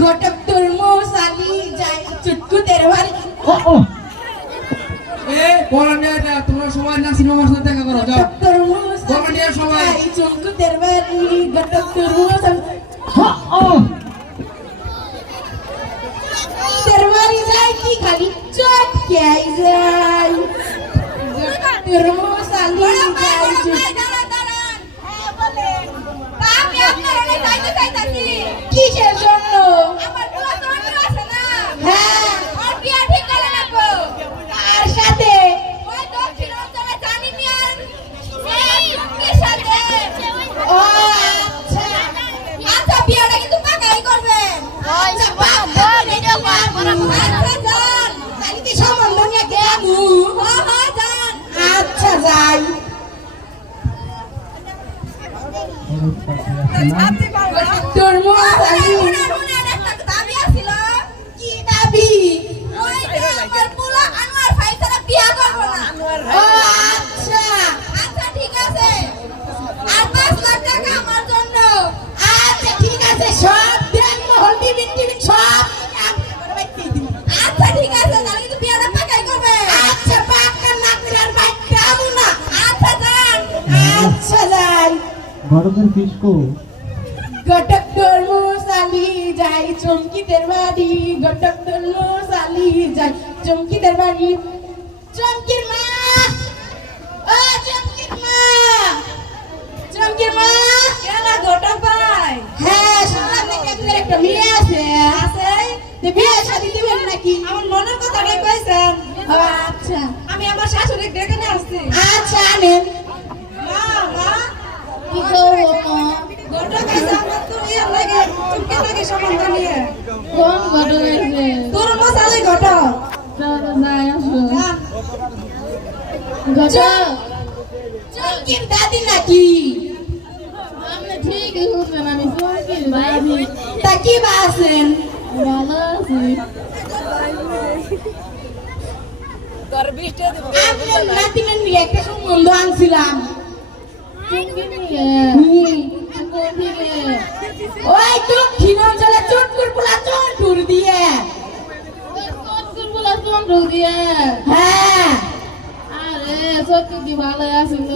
ঘটক তুরমু সালি যাই চুটকু তেরে বাড়ি পরানিয়া তোমরা সবাই না সিনেমার সাথে দেখা করো যাও তুরমু পরানিয়া সবাই চুটকু তেরে বাড়ি ঘটক তুরমু তেরে বাড়ি যাই কি খালি চটকে আই যাই তুরমু সালি যাই কিসের জন্য হ্যাঁ আর সাথে ও আচ্ছা বিয়েটা কিন্তু পাকাই করবেন সম্বন্ধ নিয়ে গেমু আচ্ছা যাই তোর কি দাবি আচ্ছা আচ্ছা ঠিক আছে আর 5 লাখ টাকা আমার জন্য আচ্ছা ঠিক আছে সব দেন মোহন টিভিন সব আচ্ছা ঠিক আছে তাহলে কিন্তু বিয়েটা পাকাই করবে আচ্ছা পাকা না করে আর বাইক যাবো না আচ্ছা যান আচ্ছা যাই ঘটকের ফিসকো ঘটক ধর্মু সালি যাই চমকিদের বাড়ি ঘটক ধর্মু সালি যাই চমকিদের বাড়ি চমকির মা ও চমকির মা কেন ঘটক ভাই হ্যাঁ শুনলাম নাকি আপনাদের একটা মেয়ে আছে আছে যে বিয়ে শাদী দিবেন নাকি আমার মনের কথাটাই কইছেন আচ্ছা আমি আমার শাশুড়ি ডেকে নিয়ে আসছি আচ্ছা আনেন মা কি করবো মা ঘটক আছে আমার তো ইয়ে লাগে চুপকে লাগে সম্বন্ধ নিয়ে কোন ঘটক আছে তোর মশালে ঘটক চলো যাই আসো ঘটক চমকির দাদি নাকি আপনি ঠিকই শুনছেন আমি চমকির দাদি তা কি বাসেন ভালো আছি আপনার নাতিনের নিয়ে একটা সম্বন্ধ আনছিলাম ওই দক্ষিণ অঞ্চলে চটকুর পোলা চন্টুর দিয়ে হ্যাঁ আরে সত্যি কি ভালো আছিল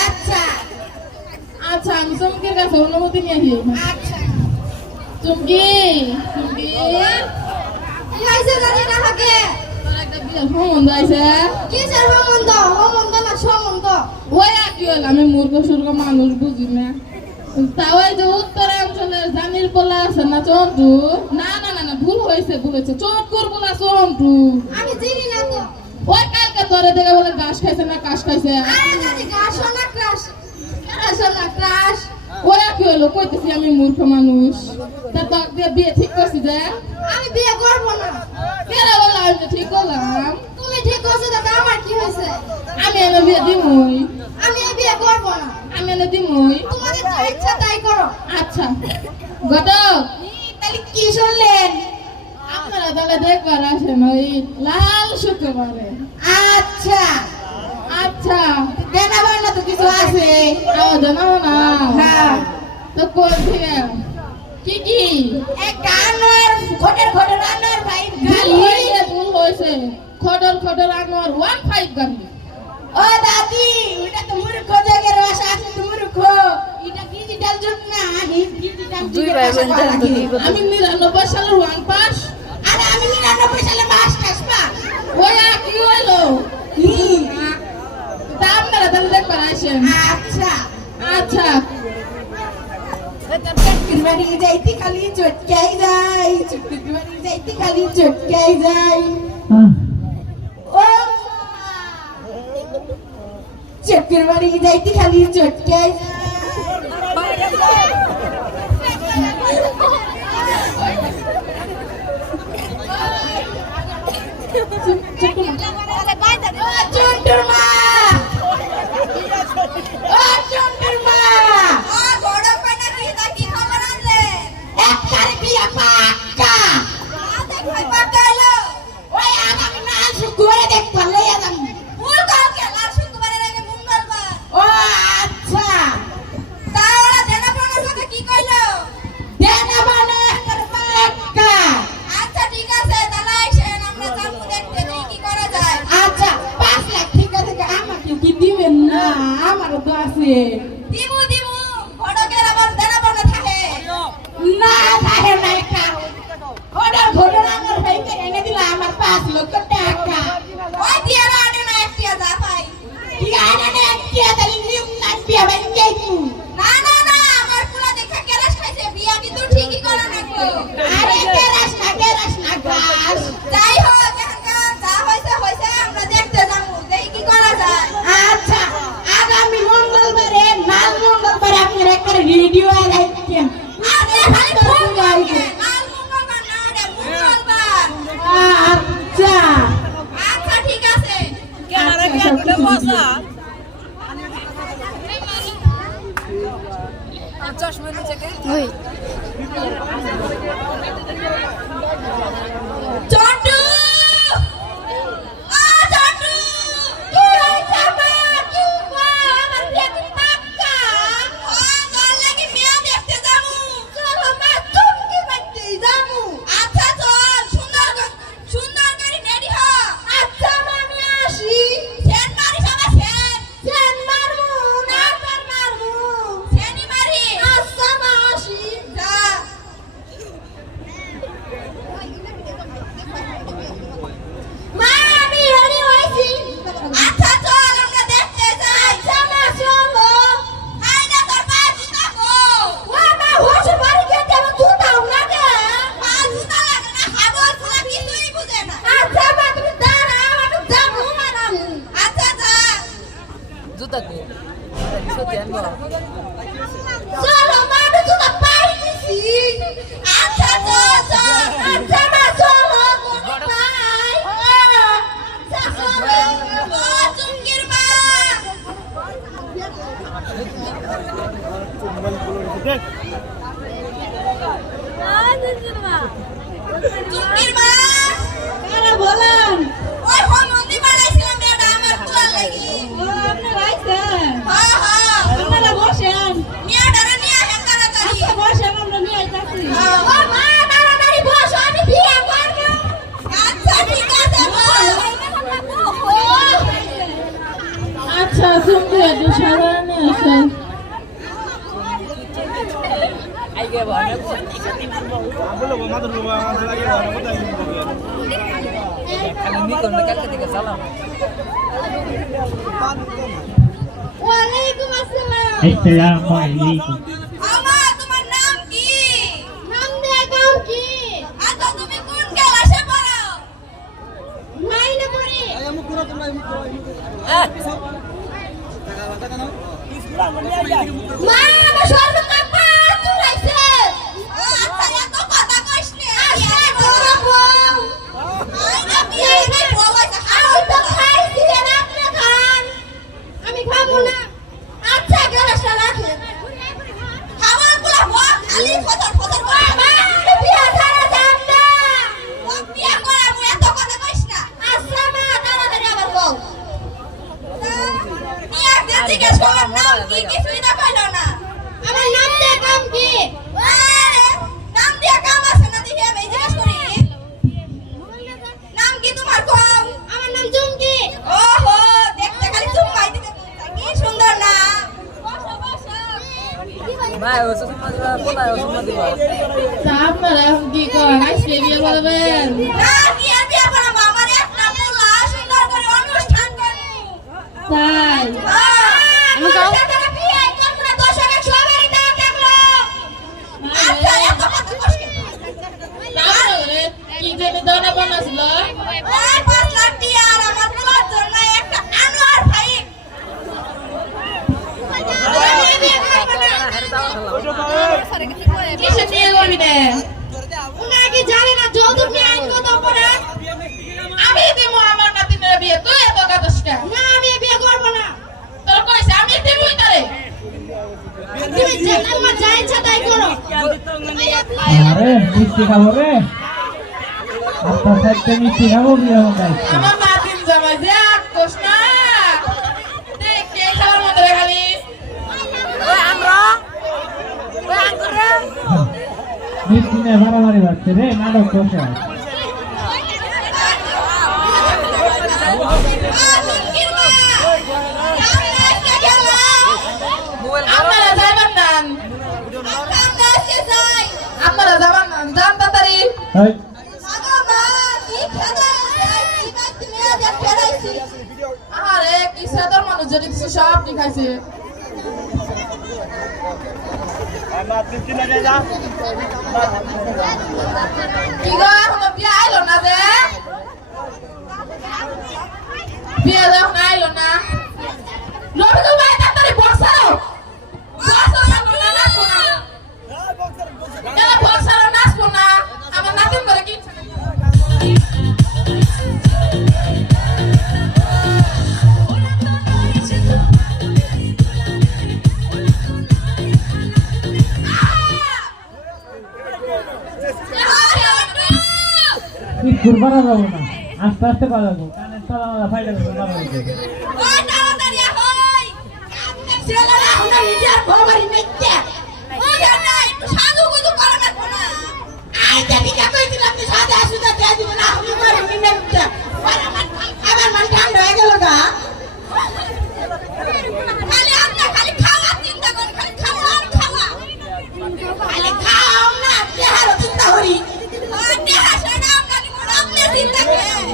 আচ্ছা আচ্ছা আমি চমকির কাছে অনুমতি নিয়ে আসি আচ্ছা চমকি আমাকে সম্বন্ধ আছে কিসের সম্বন্ধ না সম্বন্ধ ওই কি হল আমি মূর্খ সূর্খ মানুষ বুঝি না তাও এই যে উত্তরাঞ্চলের জানির পোলা আছে না চন্টু না না না না ভুল হয়েছে চটকুর পোলা চন্টু আমি চিনি না তো ওই কালকে তোরে দেখে বলে ঘাস খাইছে না কাশ খাইছে ওরা কি হলো কইতেছি আমি মূর্খ মানুষ তা তো বিয়ে ঠিক করছি যে আমি বিয়ে করবো না কেন বললাম আমি ঠিক করলাম তুমি ঠিক করছো দাদা আমার কি হয়েছে আমি এনে বিয়ে দিমই আমি এই বিয়ে করবো না আমি এনে দিমই তোমাদের যা ইচ্ছা তাই করো আচ্ছা ঘটক তাহলে কি শুনলেন আপনারা তাহলে দেখবার আসেন ওই লাল শুক্রবারে আচ্ছা আচ্ছা জানাবার না তো কিছু আছে জানাবো না হ্যাঁ তো কোন থেকে কি এক আনোয়ার খটর আনোয়ার ভাই ভুল হয়েছে খটর আনোয়ার 15 গান ও দাদি ওটা তো মূর্খ জায়গার ভাষা আছে তো মূর্খ এটা ডিজিটাল যুগ না ডিজিটাল যুগ আমি 99 সালের 1 পাস আরে আমি 99 সালে মাস্টার্স পাস ওয়া কি হলো দাম মেরা দাম দেখ পারাছেন আচ্ছা আচ্ছা চটকির বাড়ি যাইতে খালি চটকাই যাই চটকির বাড়ি যাইতে খালি চটকাই যাই ও চটকির বাড়ি যাইতে খালি চটকাই চন্টুর মা শুক্রবারে দেখ পারলে দিয়ে দিমু দিমু ঘটকের আবার দেনা পানা থাকে না থাকে না একটা অর্ডার ঘটনা আমার ভাইকে এনে দিলা আমার 5 লক্ষ টাকা ওই দিয়া আনে না একটিয়া যা পাই কি আনে না একটিয়া তাহলে নিম না বিয়া ভাই কেকু না না না আমার পুরা দেখা কেরাস খাইছে বিয়া কিন্তু ঠিকই করা নাকলো আরে কেরাস না গাছ যাই হোক এখন যা হইছে হইছে আমরা দেখতে যাবো দেখি কি করা যায় আচ্ছা আগামী মঙ্গলবারে লাল মঙ্গলবারে আপনারা একটা ভিডিও আইছেন আপনি খালি ফোন করেন লাল মঙ্গলবার না রে মঙ্গলবার আচ্ছা আচ্ছা ঠিক আছে ক্যামেরা কি একটা বসা চশমা নিচে কে চন্টু চন্টু কি হইছে মা কি গো আমার পেট পাক্কা তোর লাগি মেয়া দেখতে যামু চলো মা চুমকি বাড়তে যামু আচ্ছা চল সুন্দর করে রেডি হ আচ্ছা মা আমি আসি সেন মারি সবাই সেন মারমু না সেন মারমু সেনি মারি আচ্ছা মা আসি যা মা আমি রেডি হইছি আচ্ছা চল আমরা দেখতে যাই আচ্ছা মা চলো হাই না তোর পা জুতা কো ও মা হোশ বাড়ি গেতে আমি জুতাও না কে পা জুতা লাগে না হাবল ফুলা কিছুই বুঝে না আচ্ছা মা তুমি দাঁড়াও আমি যাবো মারামু আচ্ছা যা জুতা দে সত্যি আনবো চলো মা আমি জুতা পাই দিছি আচ্ছা চল চল আচ্ছা মা চলো গুড বাই ও চুমকির মা চুমকির মা কারা বলেন ওই মন্দির বানাইছিলাম এটা আমার ফুলার লাগি ও আপনি রাইছেন হ্যাঁ হ্যাঁ আপনারা বসেন মিয়া ডারা নিয়ে আসেন তাড়াতাড়ি আচ্ছা বসেন আমরা নিয়ে আইতাছি ও মা তাড়াতাড়ি বসো আমি বিয়ে করব আচ্ছা ঠিক আছে আচ্ছা তুমি একটু সাধারণ আসেন আইগে বানে খালি নিকন না কালকে থেকে সালাম ওয়ালাইকুম আসসালাম আসসালামু আলাইকুম আমা তোমার নাম কি নাম দিয়ে কাম কি আচ্ছা তুমি কোন ক্লাসে পড়ো মাইনে পড়ি মা আমার স্বর্ণ কাপা চুরাইছে ও আচ্ছা এত কথা কইছ নে আচ্ছা বলবো আইনা বিয়ে নাই বলাইছে আই তো খাইছি না আপনি খান আমি খাবো না আচ্ছা গ্লাসটা রাখেন খাবার গুলো বল খালি ফতর ফতর করে মা বিয়ে ছাড়া যান না ও বিয়ে করাবো এত কথা কইছ না আচ্ছা মা তাড়াতাড়ি আবার বল বিয়ে দিয়ে জিজ্ঞেস করলাম নাম কি কিছুই না কইলো না আমার নাম দিয়ে কাম কি আরে নাম দিয়া কাম আছে না দেখে আমি জিজ্ঞেস করি নাম কি তোমার কম আমার নাম চুমকি ওহো দেখতে খালি চুম্মাই দিতে কি সুন্দর নাম বসো বসো ভাই ও সুমা দিবা বলা ও সুমা দিবা তা আপনারা এখন কি করেন আজকে বিয়ে করবেন না কি আর বিয়ে করাবো আমার একটা পোলা সুন্দর করে অনুষ্ঠান করবো তাই আমি সাথে বিয়ে করবো না দর্শকের সবারই দাও থাকলো আচ্ছা এত কথা কষ্ট তারপরে কি জানি দানা বানাছিল ওই 5 লাখ দিয়ে আর আমার পোলার জন্য একটা আনোয়ার ভাই কিসে নিয়ে করবি রে উনারা কি জানে না যৌতুক নিয়ে আইন কত পড়ে আমি দিব আমার নাতিনের বিয়ে তুই এত কাদস কে না আমি বিয়ে করব না তোর কইছে আমি দিবই তারে তুমি তোমার যা ইচ্ছা তাই করো আরে মিষ্টি খাবো রে আপনার সাথে মিষ্টি খাবো বিয়ে হবে আমার নাতিন জামাই যে আকোস না দেখ কে খাওয়ার মতো রে খালি ওই আমরা ওই আঙ্গুরে মিষ্টি নিয়ে মারামারি বাড়ছে রে নাটক করছে চুমকির মা যেটা দিছে সব ঠিক আছে কি গো এখনো বিয়ে আইলো না যে বিয়ে যখন আইলো না রবিকুল ভাই তাড়াতাড়ি বক্সারও না নাচবো না এলা বক্সারও নাচবো না আমার নাতিন করে কি স্কুল করা যাবো না আস্তে আস্তে করা যাবো কানের তলা ফাইটা যাবো করা যাবে ওই তাড়াতাড়ি হই ছেলেরা আমরা নিজের ঘরবাড়ি মেচ্চে ওই না একটু সাধু গুজু করে না কোনা আইটা বিকা কইছিলাম যে সাদা সুদা দিয়ে দিব না আমি করে মেচ্চে আমার মন ঠান্ডা হয়ে গেল গা খালি আপনি খালি খাওয়া চিন্তা করেন খালি খাওয়া আর খাওয়া খালি খাও না দেহার চিন্তা করি ওই দেহা সেটা আপনাকে আপনি চিন্তা করেন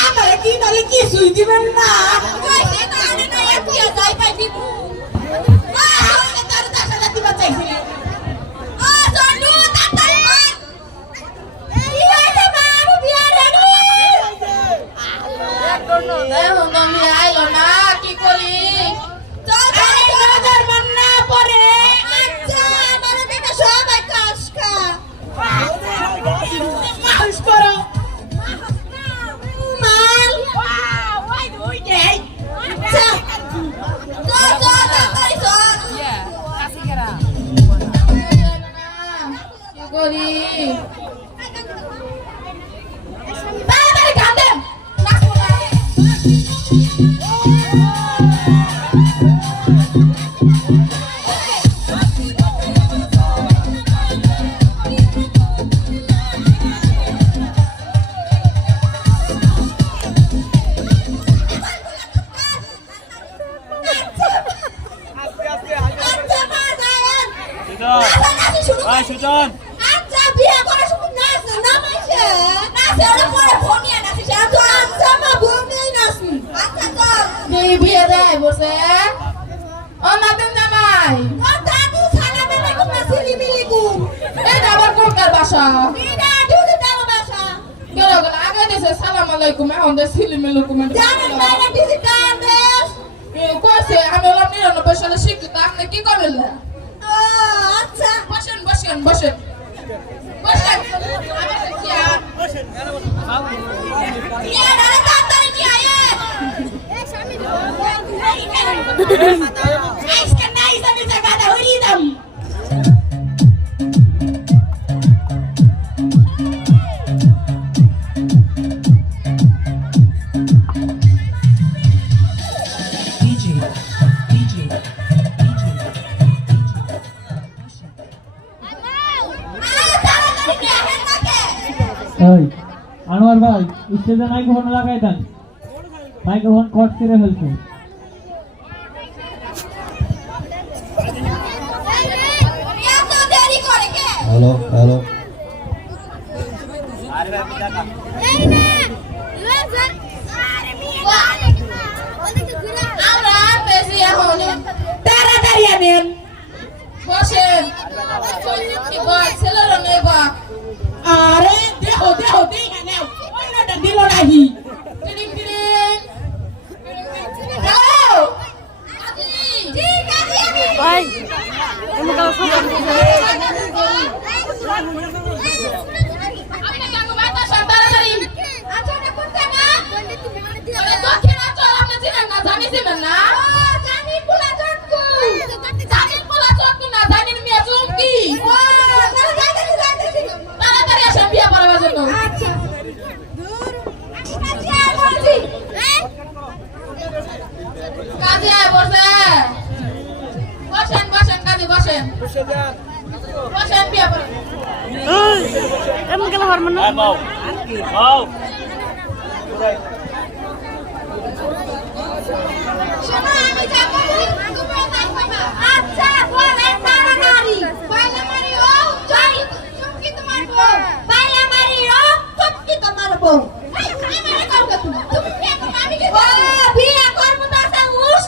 আমার কি তাহলে কি সুই দিবেন না ওই সেটা আরে না একটু যাই পাই দিব ওই তার দাসা দিবা চাইছিলেন ও জন্ডু তাড়াতাড়ি কর এই আইতে বাবু বিয়া রেডি এখন তো বিয়ে আইলো না কি করি আরে নজর মন না পড়ে আচ্ছা আমার বেটা সবাই কাজ খা মাউস করো মাল ওই দুই দেই আচ্ছা চল চল তাড়াতাড়ি চল কি করি তাড়াতাড়ি গান দে নাচবো না আচ্ছা বাজায়েন নাচি শুরু কর সুজন আচ্ছা বিয়ে করে শুধু নাচ না মাইছে নাচে ওরা পরে ফোনিয়া নাচিস তো আচ্ছা মা বউনেই নাচি আচ্ছা চল বিয়ে দেয় বসে ও নাতিন জামাই ও দাদু সালাম আলাইকুম নাসিলি মিলিকুম এটা আবার কোনকার বাসা বিনা ডিউটি দাও বাসা গেল গেল আগে দিছে সালাম আলাইকুম এখন দে সিলিমিলুকুম জানেন বাইরে ডিজিটাল দেশ কইছে আমি হলাম 99 সালে শিক্ষিত আপনি কি করলেন ও আচ্ছা বসেন বসেন বসেন বসেন বিয়ে দাঁড়া তাড়াতাড়ি কি আয়ে আইসকে নাই জানি জায়গাটা হইরি দাম তাড়াতাড়ি কি আহে নাকে ওই আনোয়ার ভাই স্টেজে মাইক্রোফোন লাগাই দেন মাইক্রোফোন কট করে ফেলছে এত দেরি করে কে হ্যালো হ্যালো এই না লেজার আরে মিয়া আমরা বেশি এখন তাড়াতাড়ি আনেন বসেন কি বল ছেলের নেই বা আরে দেহ দেহ দেই না ওইটা দিল নাহি টিং টিং হ্যালো ঠিক আছে আমি ভাই এমন কাজ আপনি কেন বাতা তাড়াতাড়ি আচ্ছা না কোনটা না ওরে দক্ষিণাঞ্চল আপনি চিনেন না জানিছেন না জানি পোলা জটকু জানেন বলা চটকু না জানেন মিয়া চুমকি ও তাড়াতাড়ি তাড়াতাড়ি আসেন বিয়া পড়াবার জন্য আচ্ছা দূর আচ্ছা বলছি কাজে আয় বসে বসেন বসেন কাজে বসেন বসেন বিয়া পড়া এমন কেন হরমোন না শোনো আমি যাব তোমরা থাকবা আচ্ছা বলে তাড়াতাড়ি বাইলা মারি ও যাই চুমকি তোমার বউ বাইলা মারি ও চুমকি তোমার বউ এই মারি কাউ তুমি তুমি কি আমি কি বিয়ে করব তাতে উস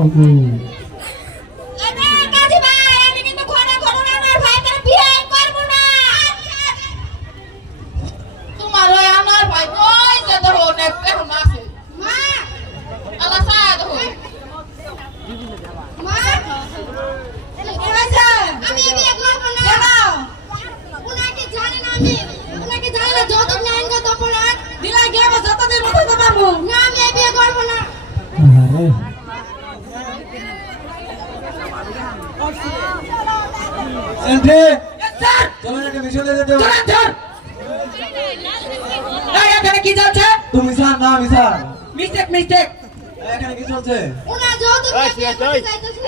ওগো আরে কাজী ভাই আমি কিন্তু ঘরে ঘরে আমার ভাইকে বিয়ে করব না তোমার ওই আমার ভাই কই যে দেখো অনেক এখন আছে মা আল্লাহ সায়া দেখো মা কি হয়েছে আমি বিয়ে করব না কেন উনাকে জানি না আমি উনাকে জানি না যত লাইন গো তপরাত দিলা গিয়ে আমি যত দিন মতো তো পারবো না আমি বিয়ে করব না আরে এন্ট্রি চলেন একটা বিষয় দিতে এখানে কি চলছে তুমি স্যার না আমি স্যার মিস্টেক এখানে কি চলছে উনা যত বিয়ে করতে চাইতেছে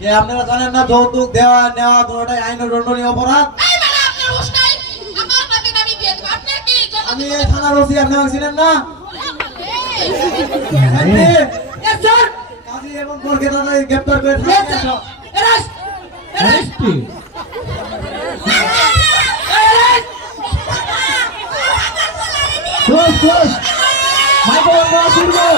যে আপনারা জানেন না যৌতুক দেওয়া নেওয়া দুটোটাই আইনের দণ্ডনীয় অপরাধ এই মানে আপনার উস্কাই আমার ভাইকে আমি বিয়ে দেব আপনার কি আমি এই থানার ওসি আপনি আমাকে চিনেন না আরে স্যার কাজী এবং কলকাতা গ্রেপ্তার করে থানায় নিয়ে আসো। এরেস্ট আরেস্টি ক্লোজ ক্লোজ মাইক্রোফোন বন্ধ করো